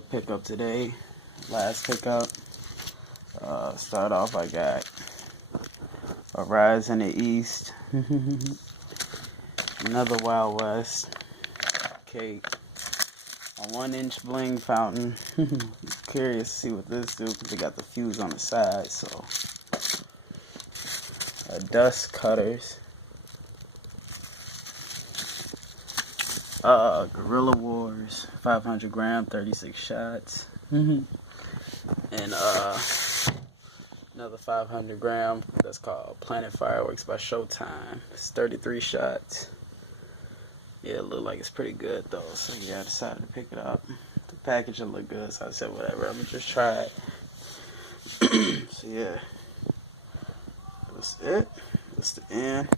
Pickup today, last pickup. Start off, I got a Rise in the East, another Wild West cake, a 1-inch bling fountain. Curious to see what this do because they got the fuse on the side. So, dust cutters, Gorilla Wars 500 gram 36 shots, and another 500 gram that's called Planet Fireworks by Showtime. It's 33 shots. Yeah, it looked like it's pretty good though, so yeah, I decided to pick it up. The packaging looked good, so I said whatever, I'm gonna just try it. So yeah, that's it. That's the end.